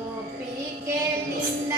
ಗೋಪಿಗೆ ನಿನ್ನ